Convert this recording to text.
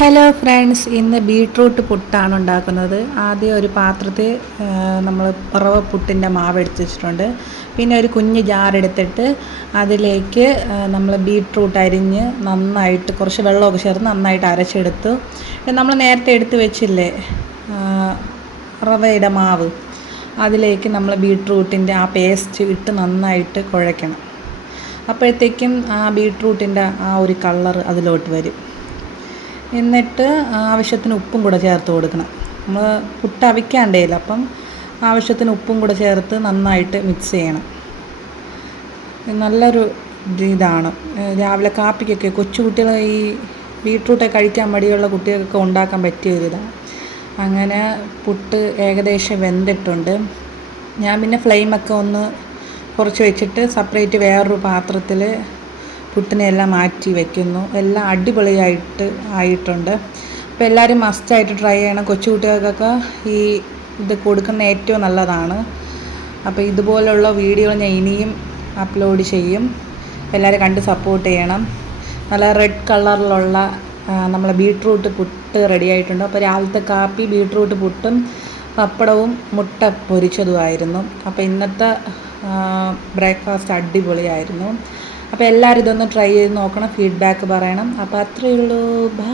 Hello friends, ഇന്ന് beetroot പുട്ടാണ് ഉണ്ടാക്കുന്നത്. ആദ്യം ഒരു പാത്രത്തിൽ നമ്മൾ റവ പുട്ടിൻ്റെ മാവ് എടുത്ത് വെച്ചിട്ടുണ്ട്. പിന്നെ ഒരു കുഞ്ഞ് ജാറെടുത്തിട്ട് അതിലേക്ക് നമ്മൾ ബീട്രൂട്ട് അരിഞ്ഞ് നന്നായിട്ട് കുറച്ച് വെള്ളമൊക്കെ ചേർത്ത് നന്നായിട്ട് അരച്ചെടുത്തു. നമ്മൾ നേരത്തെ എടുത്ത് വെച്ചില്ലേ റവയുടെ മാവ്, അതിലേക്ക് നമ്മൾ ബീട്രൂട്ടിൻ്റെ ആ പേസ്റ്റ് ഇട്ട് നന്നായിട്ട് കുഴയ്ക്കണം. അപ്പോഴത്തേക്കും ആ ബീട്രൂട്ടിൻ്റെ ആ ഒരു കളർ അതിലോട്ട് വരും. എന്നിട്ട് ആവശ്യത്തിന് ഉപ്പും കൂടെ ചേർത്ത് കൊടുക്കണം. നമ്മൾ പുട്ട് അവിക്കാണ്ടേല, അപ്പം ആവശ്യത്തിന് ഉപ്പും കൂടെ ചേർത്ത് നന്നായിട്ട് മിക്സ് ചെയ്യണം. നല്ലൊരു ഇതാണ് രാവിലെ കാപ്പിക്കൊക്കെ കൊച്ചു കുട്ടികൾ ഈ ബീട്രൂട്ടൊക്കെ കഴിക്കാൻ മടിയുള്ള കുട്ടികൾക്കൊക്കെ ഉണ്ടാക്കാൻ പറ്റിയ ഒരിതാണ്. അങ്ങനെ പുട്ട് ഏകദേശം വെന്തിട്ടുണ്ട്. ഞാൻ പിന്നെ ഫ്ലെയിമൊക്കെ ഒന്ന് കുറച്ച് വെച്ചിട്ട് സെപ്പറേറ്റ് വേറൊരു പാത്രത്തിൽ പുട്ടിനെല്ലാം മാറ്റി വയ്ക്കുന്നു. എല്ലാം അടിപൊളിയായിട്ട് ആയിട്ടുണ്ട്. അപ്പോൾ എല്ലാവരും മസ്റ്റായിട്ട് ട്രൈ ചെയ്യണം. കൊച്ചു കുട്ടികൾക്കൊക്കെ ഈ ഇത് കൊടുക്കുന്ന ഏറ്റവും നല്ലതാണ്. അപ്പോൾ ഇതുപോലുള്ള വീഡിയോ ഞാൻ ഇനിയും അപ്ലോഡ് ചെയ്യും. എല്ലാവരും കണ്ട് സപ്പോർട്ട് ചെയ്യണം. നല്ല റെഡ് കളറിലുള്ള നമ്മളെ ബീട്രൂട്ട് പുട്ട് റെഡി ആയിട്ടുണ്ട്. അപ്പോൾ രാവിലത്തെ കാപ്പി ബീട്രൂട്ട് പുട്ടും പപ്പടവും മുട്ട പൊരിച്ചതുമായിരുന്നു. അപ്പോൾ ഇന്നത്തെ ബ്രേക്ക്ഫാസ്റ്റ് അടിപൊളിയായിരുന്നു. അപ്പോൾ എല്ലാവരും ഇതൊന്ന് ട്രൈ ചെയ്ത് നോക്കണം, ഫീഡ്ബാക്ക് പറയണം. അപ്പോൾ അത്രയേ ഉള്ളൂ. ബൈ.